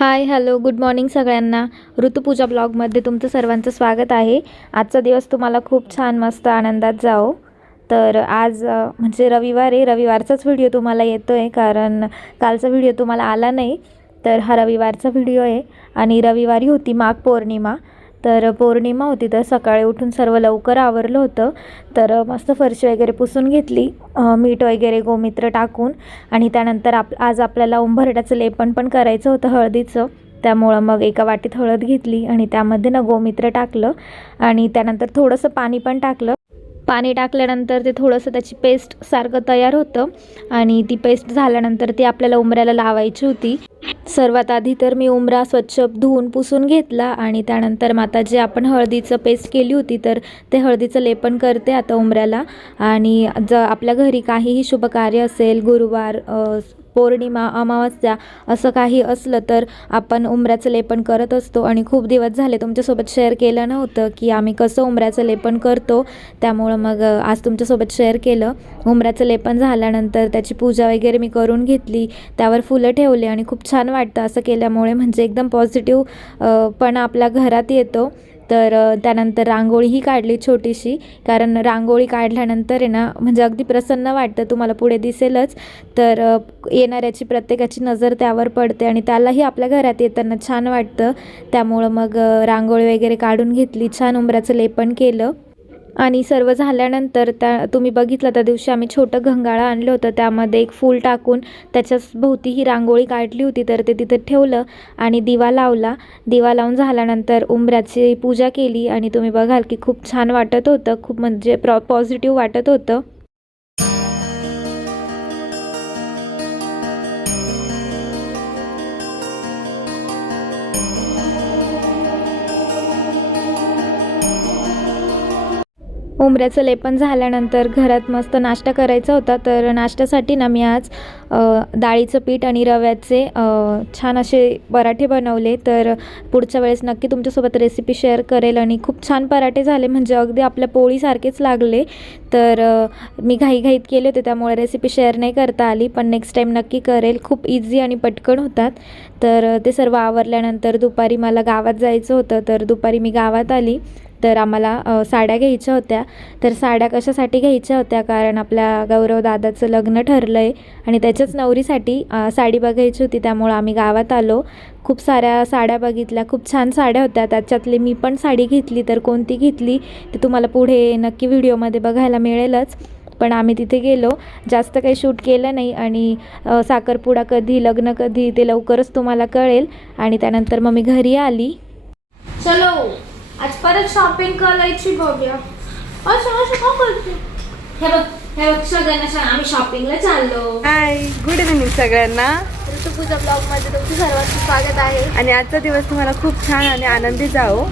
Hi hello good morning सगळ्यांना. ऋतुपूजा ब्लॉगमध्ये तुमचं सर्वांचं स्वागत आहे. आजचा दिवस तुम्हाला खूप छान मस्त आनंदात जाओ. तर आज म्हणजे रविवार आहे. रविवारचाच व्हिडिओ तुम्हाला येतो आहे कारण कालचा व्हिडिओ तुम्हाला आला नाही. तर हा रविवारचा व्हिडिओ आहे आणि रविवारी होती माघ पौर्णिमा. तर पौर्णिमा होती तर सकाळी उठून सर्व लवकर आवरलं होतं. तर मस्त फरशी वगैरे पुसून घेतली, मीठ वगैरे गोमित्र टाकून. आणि त्यानंतर आज आपल्याला उंबरठ्याचं लेपन पण करायचं होतं हळदीचं. त्यामुळं मग एका वाटीत हळद घेतली आणि त्यामध्ये ना गोमित्र टाकलं आणि त्यानंतर थोडंसं पाणी पण टाकलं. पाणी टाकल्यानंतर ते थोडंसं त्याची पेस्ट सारखं तयार होतं आणि ती पेस्ट झाल्यानंतर ती आपल्याला उंबऱ्याला लावायची होती. सर्वात आधी तर मी उंबरा स्वच्छ धुवून पुसून घेतला आणि त्यानंतर मग आता जे आपण हळदीचं पेस्ट केली होती तर ते हळदीचं लेपन करते आता उंबऱ्याला. आणि जर आपल्या घरी काहीही शुभ कार्य असेल, गुरुवार, पौर्णिमा, अमावस्या असं काही असलं तर आपण उंबऱ्याचं लेपन करत असतो. आणि खूप दिवस झाले तुमच्यासोबत शेअर केलं नव्हतं की आम्ही कसं उंबऱ्याचं लेपन करतो. त्यामुळं मग आज तुमच्यासोबत शेअर केलं. उंबऱ्याचं लेपन झाल्यानंतर त्याची पूजा वगैरे मी करून घेतली, त्यावर फुलं ठेवले आणि खूप छान वाटतं असं केल्यामुळे. म्हणजे एकदम पॉझिटिव्ह पण आपल्या घरात येतो. तर त्यानंतर रांगोळीही काढली छोटीशी, कारण रांगोळी काढल्यानंतर आहे ना म्हणजे अगदी प्रसन्न वाटतं, तुम्हाला पुढे दिसेलच. तर येणाऱ्याची प्रत्येकाची नजर त्यावर पडते आणि त्यालाही आपल्या घरात येताना छान वाटतं. त्यामुळं मग रांगोळी वगैरे काढून घेतली, छान उंबऱ्याचं लेपन केलं. आणि सर्व झाल्यानंतर तुम्ही बघितलं त्या दिवशी आम्ही छोटं घंगाळं आणलं होतं, त्यामध्ये एक फूल टाकून त्याच्याच भोवती ही रांगोळी काढली होती. तर ते तिथं ठेवलं आणि दिवा लावला. दिवा लावून झाल्यानंतर उंबऱ्याची पूजा केली आणि तुम्ही बघाल की खूप छान वाटत होतं, खूप म्हणजे पॉझिटिव्ह वाटत होतं. उंबऱ्याचं लेपन झाल्यानंतर घरात मस्त नाश्ता करायचा होता. तर नाश्त्यासाठी ना मी आज डाळीचं पीठ आणि रव्याचे छान असे पराठे बनवले. तर पुढच्या वेळेस नक्की तुमच्यासोबत रेसिपी शेअर करेल. आणि खूप छान पराठे झाले, म्हणजे अगदी आपल्या पोळीसारखेच लागले. तर मी घाईघाईत केले होते त्यामुळे रेसिपी शेअर नाही करता आली, पण नेक्स्ट टाईम नक्की करेल. खूप इझी आणि पटकन होतात. तर ते सर्व आवरल्यानंतर दुपारी मला गावात जायचं होतं. तर दुपारी मी गावात आली. तर आम्हाला साड्या घ्यायच्या होत्या. तर साड्या कशासाठी घ्यायच्या होत्या, कारण आपल्या गौरव दादाचं लग्न ठरलं आहे आणि त्याच्याच नवरीसाठी साडी बघायची होती. त्यामुळं आम्ही गावात आलो. खूप साऱ्या साड्या बघितल्या, खूप छान साड्या होत्या. त्याच्यातली मी पण साडी घेतली. तर कोणती घेतली ते तुम्हाला पुढे नक्की व्हिडिओमध्ये बघायला मिळेलच. पण आम्ही तिथे गेलो, जास्त काही शूट केलं नाही. आणि साखरपुडा कधी, लग्न कधी ते लवकरच तुम्हाला कळेल. आणि त्यानंतर मग मी घरी आली. चलो आज परत शॉपिंग करायची बघूया. असं असं का करते? हे बघ सगळ्यांना सांग आम्ही शॉपिंगला चाललो. हाय, गुड इव्हनिंग सगळ्यांना. ऋतुपूजा ब्लॉगमध्ये तुमचं सर्वांचं स्वागत आहे. आणि आजचा दिवस तुम्हाला खूप छान आणि आनंदी जाओ.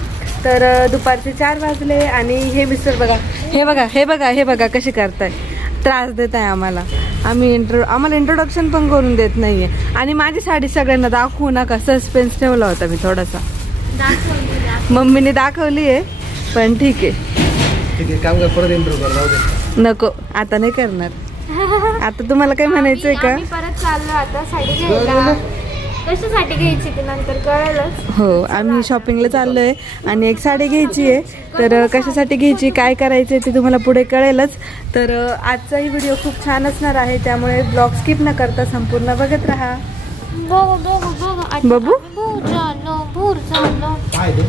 तर दुपारचे 4 वाजले आणि हे मिस्टर बघा, हे बघा कशी करताय, त्रास देत आहे आम्हाला. आम्हाला इंट्रोडक्शन पण करून देत नाहीये. आणि माझी साडी सगळ्यांना दाखवू नका, सस्पेन्स ठेवला होता मी थोडासा. मम्मीने दाखवली आहे पण ठीक आहे, काम कर, परत इंटरव्ह्यू कर, जाऊ दे. नको आता नाही करणार. आता तुम्हाला काय म्हणायचंय का? आम्ही परत चाललो आता साडी घ्यायला. कशासाठी घ्यायची ते नंतर कळेलच. हो, आम्ही शॉपिंगला चाललोय आणि एक साडी घ्यायची आहे. तर कशासाठी घ्यायची, काय करायचं ते तुम्हाला पुढे कळेलच. तर आजचाही व्हिडिओ खूप छान असणार आहे, त्यामुळे ब्लॉग स्किप न करता संपूर्ण बघत राहा. बबू काय ते?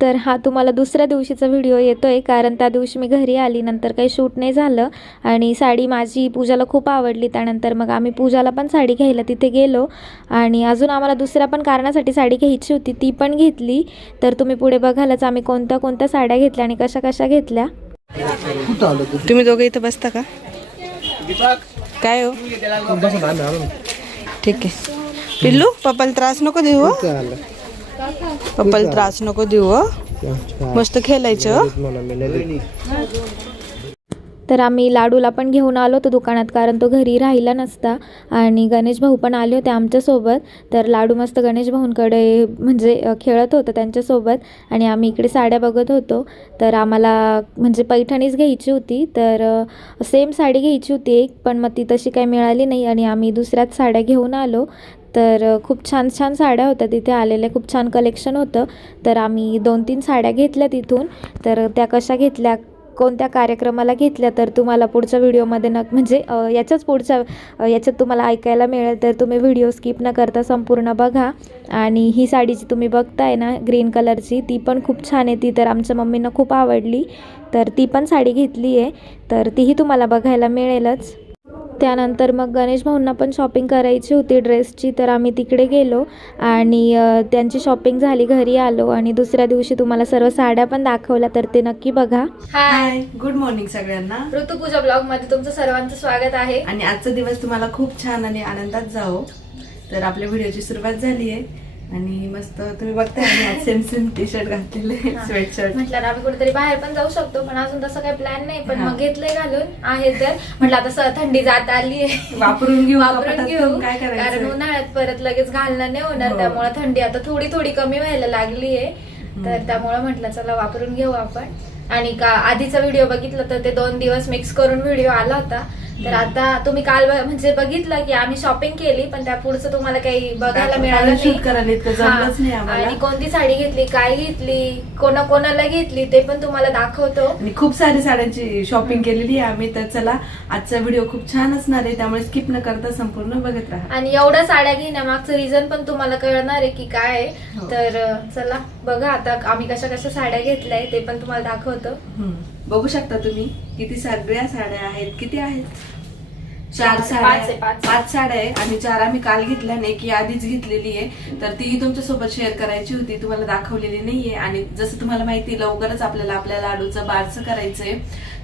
तर हा तुम्हाला दुसऱ्या दिवशीचा व्हिडिओ येतो आहे, कारण त्या दिवशी मी घरी आली, नंतर काही शूट नाही झालं. आणि साडी माझी पूजाला खूप आवडली. त्यानंतर मग आम्ही पूजाला पण साडी घ्यायला तिथे गेलो. आणि अजून आम्हाला दुसऱ्या पण कारणासाठी साडी घ्यायची होती, ती पण घेतली. तर तुम्ही पुढे बघालच आम्ही कोणत्या कोणत्या साड्या घेतल्या आणि कशा कशा घेतल्या. कुठं आलो तू? तुम्ही दोघे इथं बसता का? काय हो, बसा ना, आलो. ठीक आहे. पिल्लू, पप्पाला त्रास नको देऊ हो. काय आलं? पप्पाला त्रास नको देऊ हो. मस्त खेळायचं हो. मला मिळाली. तर आम्ही लाडूला पण घेऊन आलो होतो दुकानात, कारण तो घरी राहिला नसता. आणि गणेश भाऊ पण आले होते आमच्यासोबत. तर लाडू मस्त गणेश भाऊंकडे म्हणजे खेळत होतं त्यांच्यासोबत आणि आम्ही इकडे साड्या बघत होतो. तर आम्हाला म्हणजे पैठणीच घ्यायची होती. तर सेम साडी घ्यायची होती एक, पण मग ती तशी काही मिळाली नाही आणि आम्ही दुसऱ्याच साड्या घेऊन आलो. तर खूप छान छान साड्या होत्या तिथे आलेल्या, खूप छान कलेक्शन होतं. तर आम्ही 2-3 साड्या घेतल्या तिथून. तर त्या कशा घेतल्या, कोणत्या कार्यक्रमाला घेतल्या, तर तुम्हाला पुढच्या व्हिडिओमध्ये म्हणजे याच्याच पुढच्या याच्यात तुम्हाला ऐकायला मिळेल. तर तुम्ही व्हिडिओ स्किप न करता संपूर्ण बघा. आणि ही साडी जी तुम्ही बघताय ना ग्रीन कलरची, ती पण खूप छान आहे. ती तर आमच्या मम्मींना खूप आवडली, तर ती पण साडी घेतली आहे. तर तीही तुम्हाला बघायला मिळेलच. त्यानंतर मग गणेश भाऊंना पण शॉपिंग करायची होती ड्रेसची, तर आम्ही तिकडे गेलो आणि त्यांची शॉपिंग झाली, घरी आलो आणि दुसऱ्या दिवशी तुम्हाला सर्व साड्या पण दाखवल्या, तर ते नक्की बघा. हाय, गुड मॉर्निंग सगळ्यांना. ऋतुपूजा ब्लॉग मध्ये तुमचं सर्वांचं स्वागत आहे. आणि आजचा दिवस तुम्हाला खूप छान आणि आनंदात जावो. तर आपल्या व्हिडिओची सुरुवात झाली आहे आणि मस्त तुम्ही बघताय आम्ही आज सेम सेम टी शर्ट घातलेले, स्वेटशर्ट. म्हटलं आम्ही कुठेतरी बाहेर पण जाऊ शकतो, पण अजून तसं काही प्लॅन नाही. पण मग घेतलंय घालून आहे. तर म्हटलं आता थंडी जात आली आहे, वापरून घेऊ वापरून घेऊ, काय कारण करायचं. उन्हाळ्यात परत लगेच घालणं नाही होणार. हो. त्यामुळे थंडी आता थोडी थोडी कमी व्हायला लागली आहे. तर त्यामुळे म्हटलं चला वापरून घेऊ आपण. आणि का आधीचा व्हिडिओ बघितला तर ते 2 दिवस मिक्स करून व्हिडिओ आला होता. तर आता तुम्ही काल म्हणजे बघितलं की आम्ही शॉपिंग केली, पण त्या पुढचं तुम्हाला काही बघायला मिळालं शूट करायला इतकं जमलंच नाही नाही. आम्हाला. आणि कोणती साडी घेतली, काय घेतली, कोणाला घेतली ते पण तुम्हाला दाखवतो. आणि खूप सारी साड्यांची शॉपिंग केलेली आहे आम्ही. तर चला आजचा व्हिडिओ खूप छान असणार आहे, त्यामुळे स्किप न करता संपूर्ण बघत राहा. आणि एवढ्या साड्या घेण्यामागचं रिझन पण तुम्हाला कळणार आहे की काय आहे. हो. तर चला बघा आता आम्ही कशा कशा साड्या घेतल्याय ते पण तुम्हाला दाखवतो. बघू शकता तुम्ही किती सगळ्या साड्या आहेत. किती आहेत? 4 पाच साड्या, आहे, 5 साड्या आहे. आणि 4 आम्ही काल घेतल्या नाही, की आधीच घेतलेली आहे. तर ती तुमच्या सोबत शेअर करायची होती, तुम्हाला दाखवलेली नाहीये. आणि जसं तुम्हाला माहिती लवकरच आपल्या लाडूचं बारसं करायचंय.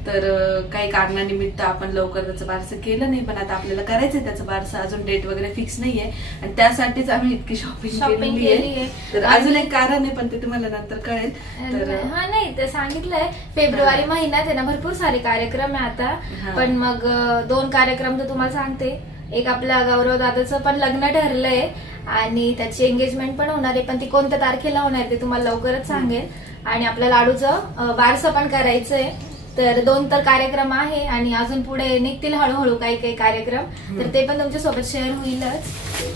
तर काही कारणानिमित्त आपण लवकर त्याचं बारसं केलं नाही, पण आता आपल्याला करायचंय त्याचं बारसं. अजून डेट वगैरे फिक्स नाहीये आणि त्यासाठीच आम्ही इतकी शॉपिंग केलेली आहे. तर अजून एक कारण आहे, पण ते तुम्हाला नंतर कळेल. तर हा नाही ते सांगितलंय फेब्रुवारी महिन्यात आहे ना भरपूर सारे कार्यक्रम आहे आता. पण मग 2 कार्यक्रम तर तुम्हाला सांगते. एक आपल्या गौरव दादाचं पण लग्न ठरलंय आणि त्याची एंगेजमेंट पण होणार आहे, पण ती कोणत्या तारखेला होणार आहे ते तुम्हाला लवकरच सांगेल. आणि आपल्या लाडूचं बारसं पण करायचंय. तर 2 तर कार्यक्रम आहे आणि अजून पुढे निघतील हळूहळू काही कार्यक्रम. तर ते पण तुमच्या सोबत शेअर होईलच.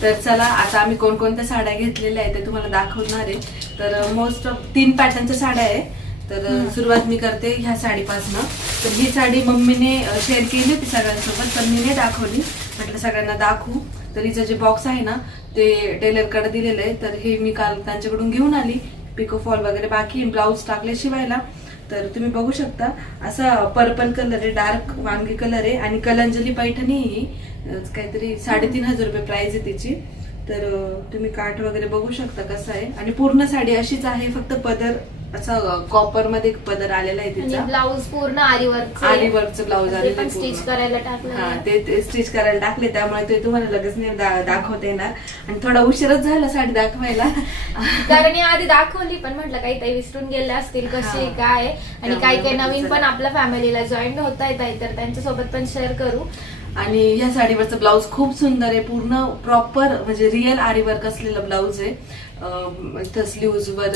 तर चला आता आम्ही कोणकोणत्या साड्या घेतलेल्या आहेत ते तुम्हाला दाखवणार आहे. तर मोस्ट ऑफ 3 पॅटर्नच्या साड्या आहे. तर सुरुवात मी करते ह्या साडीपासनं. तर ही साडी मम्मीने शेअर केली होती सगळ्यांसोबत, पण मी नाही दाखवली. म्हटलं सगळ्यांना दाखवू. तर हिचं जे बॉक्स आहे ना ते टेलरकडे दिलेलं आहे. तर हे मी काल त्यांच्याकडून घेऊन आली. पिको फॉल वगैरे बाकी, ब्लाऊज टाकले शिवायला. तर तुम्ही बघू शकता असा पर्पल कलर आहे, डार्क वांगी कलर आहे. आणि कलंजली पैठणी ही काहीतरी 3,500 रुपये प्राइस आहे तिची. तर तुम्ही काठ वगैरे बघू शकता कसं आहे. आणि पूर्ण साडी अशीच आहे, फक्त पदर असा कॉपर मध्ये पदर आलेला आहे तिचा. ब्लाऊज पूर्ण आरीवर्कचं ब्लाऊज आलेलं आहे स्टिच करायला टाकलं. हा ते स्टिच करायला टाकले, त्यामुळे ते तुम्हाला लगेच नाही दाखवता येणार. आणि थोडा उशीरच झाला साडी दाखवायला, कारण या आधी दाखवली पण म्हटलं काही विसरून गेले असतील कशी काय. आणि काही नवीन पण आपल्या फॅमिलीला जॉईन होता येत आहे, तर त्यांच्यासोबत पण शेअर करू. आणि ह्या साडीवरचं ब्लाऊज खूप सुंदर आहे, पूर्ण प्रॉपर म्हणजे रिअल आरी वर्क असलेलं ब्लाऊज आहे. स्लीव्ज वर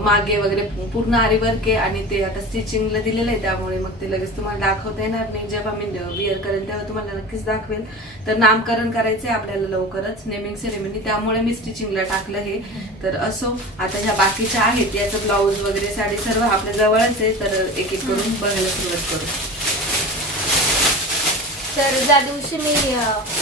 मागे वगैरे पूर्ण आरी वर्क आहे. आणि ते आता स्टिचिंगला दिलेलं आहे, त्यामुळे मग ते लगेच तुम्हाला दाखवता येणार नाही. जेव्हा मी विअर करेन तेव्हा तुम्हाला नक्कीच दाखवेल. तर नामकरण करायचंय आपल्याला लवकरच, नेमिंग सेरेमनी, त्यामुळे मी स्टिचिंगला टाकलं हे. तर असो आता ह्या बाकीच्या आहेत, याचं ब्लाऊज वगैरे साडी सर्व आपल्या जवळच आहे. तर एक एक करून बघायला सुरुवात करू. तर ज्या दिवशी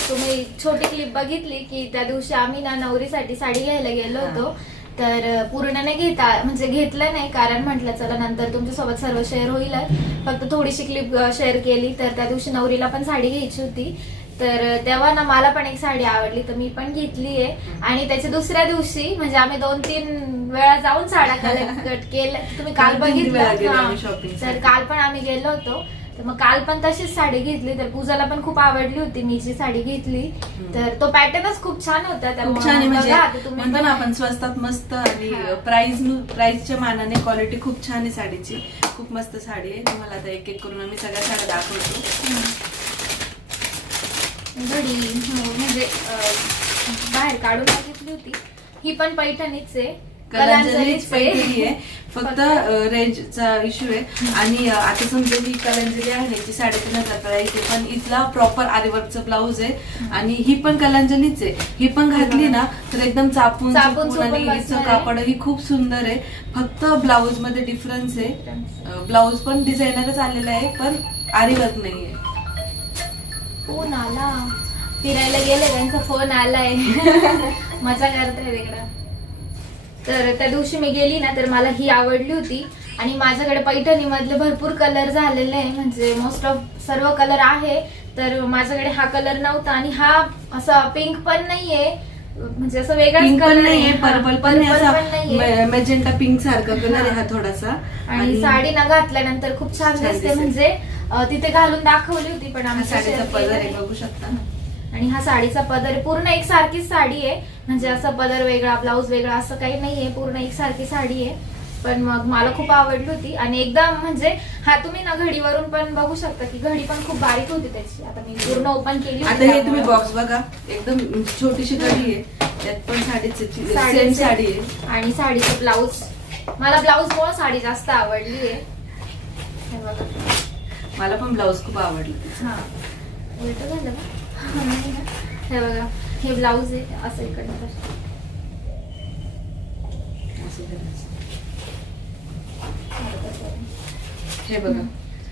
तुम्ही छोटी क्लिप बघितली की त्या दिवशी आम्ही ना नवरीसाठी साडी घ्यायला गेलो होतो. तर पूर्ण नाही म्हणजे घेतलं नाही, कारण म्हटलं चला नंतर तुमच्यासोबत सर्व शेअर होईलच. फक्त थोडीशी क्लिप शेअर केली. तर त्या दिवशी नवरीला पण साडी घ्यायची होती. तर तेव्हा ना मला पण एक साडी आवडली, तर मी पण घेतली आहे. आणि त्याच्या दुसऱ्या दिवशी म्हणजे आम्ही 2-3 वेळा जाऊन साड्या कट केल्या. तुम्ही काल बघितलं. तर काल पण आम्ही गेलो होतो. तर मग काल पण तशीच साडी घेतली. तर पूजाला पण खूप आवडली होती मी जी साडी घेतली. तर तो पॅटर्नच खूप छान होता. खूप छान आहे, म्हणजे म्हणतो ना आपण स्वस्तात मस्त. आणि प्राइसच्या मानाने क्वालिटी खूप छान आहे साडीची. खूप मस्त साडी आहे. तुम्हाला आता एक एक करून आम्ही सगळ्या साड्या दाखवतो. घडी म्हणजे बाहेर काढून घेतली होती. ही पण पैठणीच आहे, कलांजलीच पैठणी आहे. फक्त रेंजचा इश्यू आहे. आणि आता समजा ही कलांजली आहे याची 3,500 प्राइस आहे, पण इथला प्रॉपर आरीवर्कचं ब्लाऊज आहे आणि ही पण कलांजलीच आहे. ही पण घातली ना तर एकदम चापून चुपून आणि बसणार हिचं आहे. कापड ही खूप सुंदर आहे. फक्त ब्लाऊज मध्ये डिफरन्स आहे. ब्लाऊज पण डिझायनरच आलेला आहे पण आरीवर्क नाहीये. फोन आला, फिरायला गेले त्यांचा फोन आलाय. मजा करताय तिकडं. तर त्या दिवशी मी गेली ना तर मला ही आवडली होती आणि माझ्याकडे पैठणी मधले भरपूर कलर झालेले आहे, म्हणजे मोस्ट ऑफ सर्व कलर आहे. तर माझ्याकडे हा कलर नव्हता आणि हा असा पिंक पण नाहीये, म्हणजे असं वेगळाच पिंक पण कलर नाहीये, पर्पल पण नाहीये. नाहीये, मेजेंटा पिंक सारखा कलर आहे हा थोडासा. आणि साडी ना घातल्यानंतर खूप छान छान दिसते, दिसते. म्हणजे तिथे घालून दाखवली होती पण हा आम्ही साडीचा share पदर केलंय. आहे, बघू शकता ना. आणि हा साडीचा पदर आहे, पूर्ण एक सारखीच साडी आहे, म्हणजे असं पदर वेगळा ब्लाऊज वेगळा असं काही नाहीये, पूर्ण एक सारखी साडी आहे. पण मग मला खूप आवडली होती आणि एकदम म्हणजे हा तुम्ही ना घडीवरून पण बघू शकता की घडी पण खूप बारीक होती त्याची. आता मी पूर्ण ओपन केली आता होती हे तुम्ही त्यामुळं. बॉक्स बघा, एकदम छोटीशी घडी आहे, त्यात पण साडीची सेम साडी आहे. आणि साडीचं ब्लाऊज, मला ब्लाऊज मुळे साडी जास्त आवडली आहे. हे बघा. मला पण ब्लाऊज खूप आवडला. हा उलट झालं का? नाही ना. हे बघा, हे ब्लाऊज आहे असं इकडनं तर. हे बघा,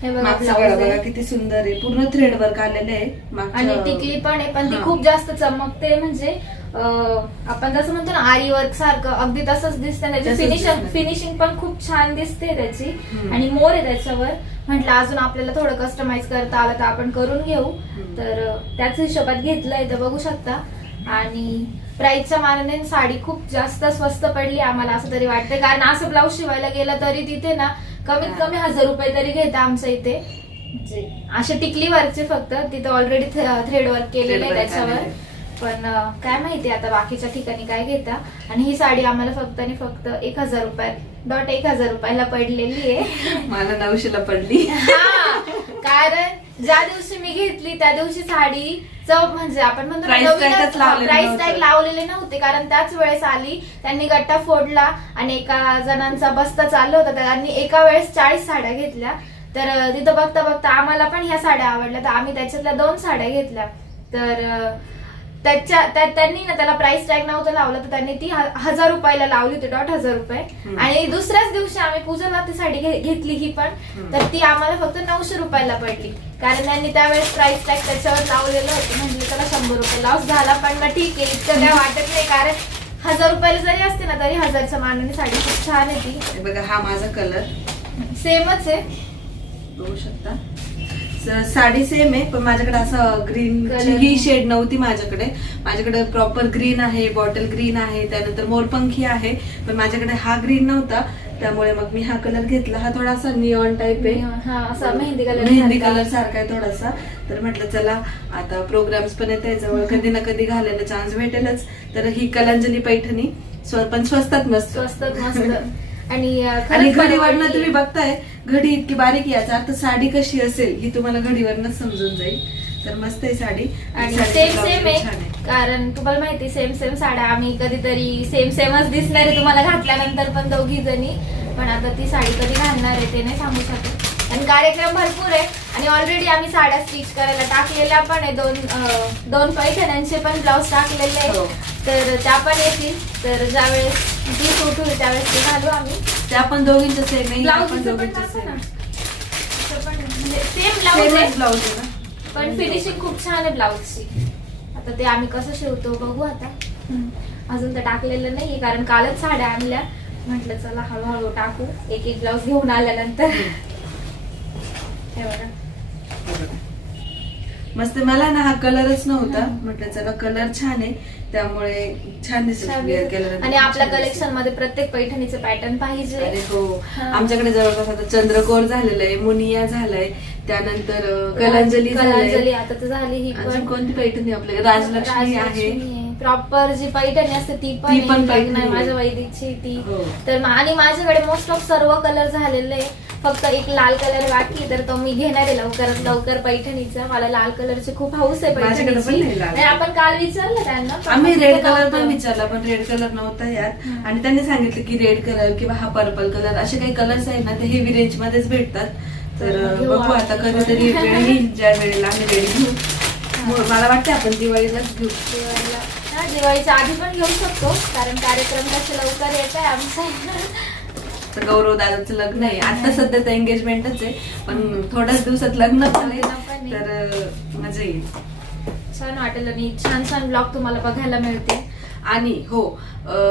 हे बघा मागचं ब्लाऊज गळा आहे. बघा किती सुंदर आहे, पूर्ण थ्रेड वर्क आलेलं आहे. आणि टिकली पण आहे, पण ती हा. खूप जास्त चमकते, म्हणजे आपण जसं म्हणतो ना आरी वर्क सारखं अगदी तसंच दिसते. त्याची तसंच दिसतं. फिनिशिंग पण खूप छान दिसते त्याची. हम्म. आणि मोर आहे त्याच्यावर. म्हटलं अजून आपल्याला थोडं कस्टमाइज करता आलं तर आपण करून घेऊ. तर त्याच हिशोबात घेतलंय, तर बघू शकता. आणि प्राइसच्या मानाने साडी खूप जास्त स्वस्त पडली आम्हाला असं तरी वाटतंय, कारण असं ब्लाऊज शिवायला गेलं तरी तिथे ना कमीत कमी 1000 रुपये तरी घेता आमच्या इथे. म्हणजे असे टिकली वर्कचे फक्त, तिथे ऑलरेडी थ्रेड वर्क केलेलं आहे त्याच्यावर. पण काय माहिती आता बाकीच्या ठिकाणी काय घेता. आणि ही साडी आम्हाला फक्त आणि फक्त 1000 रुपये ₹1,000 पडलेली आहे. मला 900ला पडली. हा, कारण ज्या दिवशी मी घेतली त्या दिवशी साडीचं म्हणजे आपण म्हणतो Price tagच लावलेलं प्राइस नव्हतं. टॅग लावलेले नव्हते, कारण त्याच वेळेस आली, त्यांनी गट्टा फोडला आणि एका जणांचा बस्ता चालू होता, त्यांनी एका वेळेस 40 साड्या घेतल्या. तर तिथं बघता बघता आम्हाला पण ह्या साड्या आवडल्या, तर आम्ही त्याच्यातल्या 2 साड्या घेतल्या. तर त्यांनी ना त्याला प्राइस टॅग नव्हतं लावलं, तर त्यांनी ती 1000 रुपयाला लावली होती, ₹1,000. आणि दुसऱ्याच दिवशी आम्ही पूजाला ती साडी घेतली ही पण, तर ती आम्हाला फक्त 900 रुपयाला पडली, कारण त्यांनी त्यावेळेस प्राइस टॅग त्याच्यावर लावलेलं होतं. म्हणजे त्याला 100 रुपये लॉस झाला, पण मग ठीक आहे, इतकं काय वाटत नाही, कारण 1000 रुपयाला जरी असते ना तरी 1000च्या मानाने साडी खूप छान आहे ती. हे बघा, हा माझा कलर सेमच आहे. बघू शकता. साडी सेम आहे, पण माझ्याकडे असं ग्रीन Color. ही शेड नव्हती माझ्याकडे प्रॉपर ग्रीन आहे, बॉटल ग्रीन आहे, त्यानंतर मोरपंखी आहे, पण माझ्याकडे हा ग्रीन नव्हता, त्यामुळे मग मी हा कलर घेतला. हा थोडासा निऑन टाइप आहे, हा असा मेहंदी मेहंदी कलर कलर सारखा आहे थोडासा. तर म्हटलं चला आता प्रोग्राम्स पण येत आहे जवळ, कधी ना कधी घालायला चान्स भेटेलच. तर ही कलांजली पैठणी पण स्वस्तात मस्त. स्वस्त मस्त. आणि खरंच आणि मला घडीवरनं आवडली. तुम्ही बघताय घडी इतकी बारीक आहे, याचा अर्थ साडी कशी असेल ही तुम्हाला घडीवरनं समजून जाईल. तर मस्त आहे साडी. आणि साडीचं सेम ब्लाऊज सेम पण आहे, छान आहे. कारण तुम्हाला माहिती सेम साड्या आम्ही कधीतरी सेमच दिसणार आहे तुम्हाला घातल्यानंतर पण दोघी जणी. पण आता ती साडी कधी घालणार आहे ते नाही सांगू शकत. आणि कार्यक्रम भरपूर आहे आणि ऑलरेडी आम्ही साड्या स्टिच करायला टाकलेल्या पण आहे. दोन पैठण्यांचे पण ब्लाऊज टाकलेले आहे. हो. तर त्या पण येतील. तर ज्यावेळेस ती सूट होईल त्यावेळेस ते घालू आम्ही. त्या पण दोघींचं सेम आहे, ब्लाऊज पण पण दोघींचं टाकू सेम ना. आहे. असं पण म्हणजे सेम ब्लाऊज आहे, ब्लाऊज आहे ना. पण फिनिशिंग खूप छान आहे ब्लाऊजची. आता ते आम्ही कसं शिवतो बघू आता. अजून तर टाकलेलं नाहीये, कारण कालच साड्या आणल्या. म्हटलं चला हळूहळू टाकू, एक ब्लाऊज घेऊन आल्यानंतर. हे बघा. मस्त. मला ना हा कलरच नव्हता, म्हटलं चला कलर छान आहे त्यामुळे छान दिसेल छान wear दिसत. केल्यानंतर. आणि आपल्या छान दिसेल. कलेक्शन मध्ये प्रत्येक पैठणीचे पॅटर्न पाहिजे. अरे हो, हा. आमच्याकडे जवळपास आता चंद्रकोर झालेलं आहे, मुनिया झालाय, त्यानंतर कलांजली झालंय. कलांजली आता तर झाली ही अजून पण. कोणती पैठणी आपल्याकडे राजलक्ष्मी आहे. राजलक्ष्मी आहे. प्रॉपर जी पैठणी असते ती पण ती पण आहे, पैठणी लग्न आहे आहे. माझ्या वैदिकची ती. हो. तर आणि माझ्याकडे मोस्ट ऑफ सर्व कलर झालेले आहे, फक्त एक लाल कलर बाकी, तर तो मी घेणार आहे लवकरात लवकर पैठणीचा. मला लाल कलरची खूप हौस आहे माझ्याकडे पण पैठणीची. नाही लाल. आणि आपण काल विचारलं त्यांना पण आम्ही फक्त रेड कलर नव्हतं. पण विचारला पण रेड कलर नव्हता यात. आणि त्यांनी सांगितलं की रेड कलर किंवा हा पर्पल कलर असे काही कलर्स आहेत ना ते हेवी रेंज मध्येच भेटतात. तर घेऊ बघू आता आपण. कधीतरी वेळ येईल ज्या वेळेला आम्ही रेडी घेऊ. मला वाटतं आपण दिवाळीलाच घेऊ. दिवाळीच्या आधी पण घेऊ शकतो, कारण कार्यक्रम कसे लवकर येत आहे आमचा. तर गौरव दादाचं लग्न आहे आता सध्या तर एंगेजमेंटच आहे, पण थोड्याच दिवसात लग्न पण आहे, तर मजा येईल. छान वाटेल आणि छान छान ब्लॉग तुम्हाला बघायला मिळते. आणि हो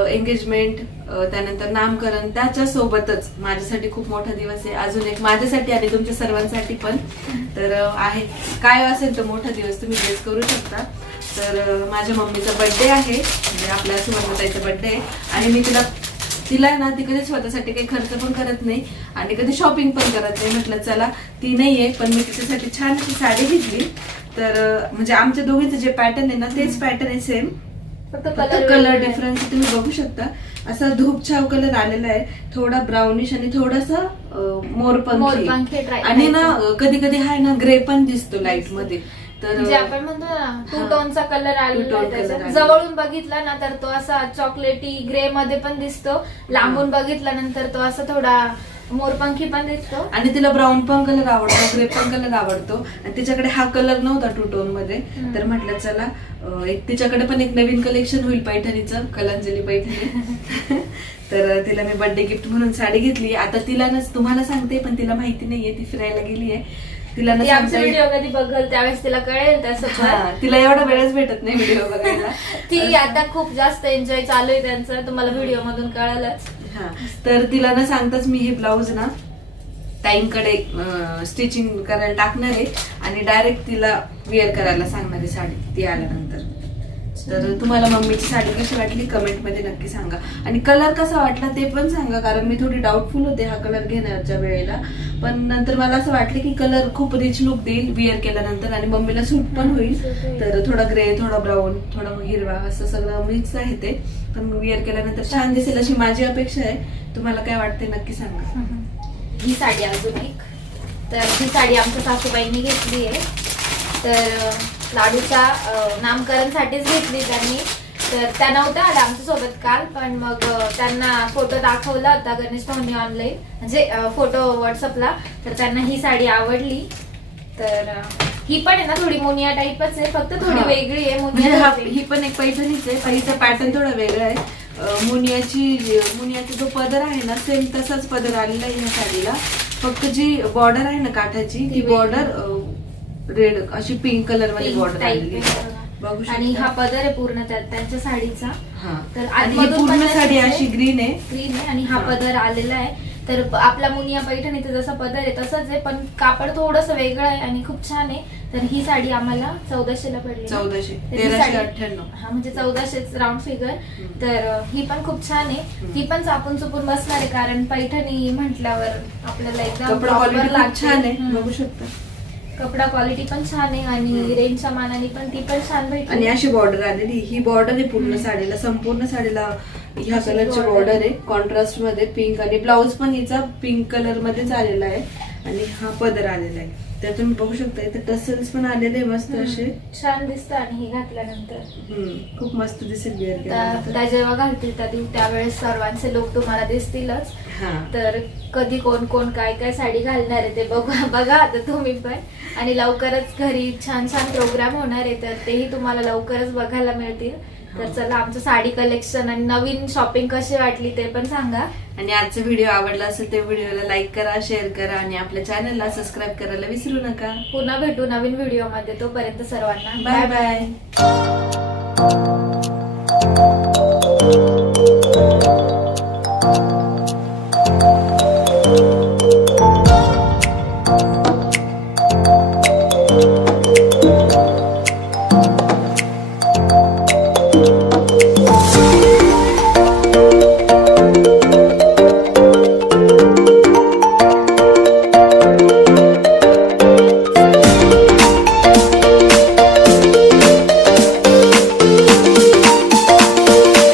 एंगेजमेंट त्यानंतर नामकरण त्याच्या सोबतच माझ्यासाठी खूप मोठा दिवस आहे अजून एक, माझ्यासाठी आणि तुमच्या सर्वांसाठी पण. तर आहे काय असेल तो मोठा दिवस तुम्ही गेस करू शकता. तर माझ्या मम्मीचा बर्थडे आहे, म्हणजे आपल्या सुवर्णताईचा बर्थडे आहे. आणि मी तिला ना ती कधी स्वतःसाठी काही खर्च पण करत नाही आणि कधी शॉपिंग पण करत नाही. म्हटलं चला ती नाहीये पण मी तिच्यासाठी छान अशी साडी घेतली. तर म्हणजे आमच्या दोघींचं जे पॅटर्न आहे ना तेच पॅटर्न आहे सेम, फक्त कलर डिफरन्स तुम्ही बघू शकता. असा धूप छाव कलर आलेला आहे, थोडा ब्राउनिश आणि थोडासा मोरपंखी. मोरपंखी try आणि ना करायचं. कधी कधी हा ना ग्रे पण दिसतो लाईट मध्ये. तर म्हणजे आपण म्हणतो ना टू टोनचा कलर आलेला two tone आहे त्याच्यात. color जवळून बघितला ना तर तो असा चॉकलेटी ग्रे मध्ये पण दिसतो, लांबून बघितल्यानंतर तो असा थोडा मोरपंखी पण दिसतो. आणि तिला ब्राऊन पण कलर आवडतो, ग्रे पण कलर आवडतो. आणि तिच्याकडे हा कलर नव्हता टू टोन मध्ये. तर म्हटलं चला एक तिच्याकडे पण एक नवीन कलेक्शन होईल पैठणीचं, कलांजली पैठणी. तर तिला मी बर्थडे गिफ्ट म्हणून साडी घेतली. आता तिला ना तुम्हाला सांगते पण तिला माहिती नाहीये, ती फिरायला गेली आहे. तिला ना ती आमचे सांगता व्हिडिओ कधी बघल त्यावेळेस तिला कळेल तसं पण. हा, तिला एवढा वेळच भेटत नाही व्हिडिओ बघायला. ती आता खूप जास्त एन्जॉय चालू आहे त्यांचं, तुम्हाला व्हिडिओ मधून कळालंच. हा, तर तिला ना सांगताच मी हे ब्लाऊज ना ताईंकडे स्टिचिंग करायला टाकणार आहे आणि डायरेक्ट तिला वेअर करायला सांगणार आहे साडी ती आल्यानंतर. तर तुम्हाला मम्मीची साडी कशी वाटली कमेंट मध्ये नक्की सांगा. आणि कलर कसा वाटला ते पण सांगा, कारण मी थोडी डाऊटफुल होते हा कलर घेण्याच्या वेळेला. पण नंतर मला असं वाटलं की कलर खूप रिच लुक देईल वेअर केल्यानंतर आणि मम्मीला सूट पण होईल. तर थोडा ग्रे, थोडा ब्राऊन, थोडा हिरवा असं सगळं मिक्स आहे ते, पण वेअर केल्यानंतर छान दिसेल अशी माझी अपेक्षा आहे. तुम्हाला काय वाटते नक्की सांगा. ही साडी अजून एक, तर ही साडी आमच्या सासूबाईंनी घेतली आहे. तर लाडूच्या नामकरणसाठीच घेतली त्यांनी. तर त्या नव्हत्या आल्या आमच्यासोबत काल, पण मग त्यांना फोटो दाखवला होता गणेश भाऊंनी ऑनलाईन, म्हणजे फोटो व्हॉट्सअपला. तर त्यांना ही साडी आवडली. तर ही पण आहे ना थोडी मुनिया टाईपच आहे, फक्त थोडी वेगळी आहे. म्हणजे मुनिया ही पण एक पैठणीच आहे, पण हिचा पॅटर्न थोडा वेगळा आहे. मुनियाचा जो पदर आहे ना सेम तसाच पदर आलेला आहे या साडीला, फक्त जी बॉर्डर आहे ना काठाची ती बॉर्डर रेड अशी पिंक कलर मध्ये बॉर्डर आलेली आहे. बघू शकता. आणि हा पदर आहे पूर्ण त्यांच्या साडीचा. हा, तर आणि ही आतमधून पूर्ण पण साडी तशीच अशी आहे. ग्रीन आहे. ग्रीन आहे आणि हा हा. पदर आलेला आहे. तर आपला मुनिया पैठणीचा जसा पदर आहे तसंच आहे, पण कापड थोडंसं वेगळं आहे आणि खूप छान आहे. तर ही साडी आम्हाला 1400ला पडली. 1400, तर ही 1398. हा म्हणजे 1400 राऊंड फिगर. तर ही पण खूप छान आहे. ही पण चापून चुपून बसणार आहे, कारण पैठणी म्हटल्यावर आपल्याला एकदम कपडा proper क्वालिटी लागते. छान आहे, हम्म. बघू शकता. कपडा क्वालिटी पण छान आहे आणि रेंजच्या मानाने पण ती पण छान आणि भेटली. अशी बॉर्डर आलेली, ही बॉर्डर आहे पूर्ण साडीला, संपूर्ण साडीला ह्या अशी कलरची border. बॉर्डर आहे कॉन्ट्रास्ट मध्ये पिंक. आणि ब्लाऊज पण हिचा पिंक कलर मध्येच आलेला आहे आणि हा पदर आलेला आहे. तर तुम्ही बघू शकता इथे टसल्स पण आलेले मस्त असे. छान दिसतं आणि ही घातल्यानंतर. खूप मस्त दिसेल वेअर त्या केल्यानंतर. त्या जेव्हा घालतील त्यावेळेस सर्वांचे लोक तुम्हाला दिसतीलच. हा, तर कधी कोण कोण काय काय साडी घालणार आहे ते बघा आता तुम्ही पण. आणि लवकरच घरी छान छान प्रोग्राम होणार आहे, तर तेही तुम्हाला लवकरच बघायला मिळतील. तर चला आमचं साडी कलेक्शन आणि नवीन शॉपिंग कशी वाटली ते पण सांगा. आणि आजचा व्हिडिओ आवडला असेल तर व्हिडिओला लाईक करा, शेअर करा आणि आपल्या चॅनलला सबस्क्राईब करायला विसरू नका. पुन्हा भेटू नवीन व्हिडिओ मध्ये. तोपर्यंत सर्वांना बाय बाय.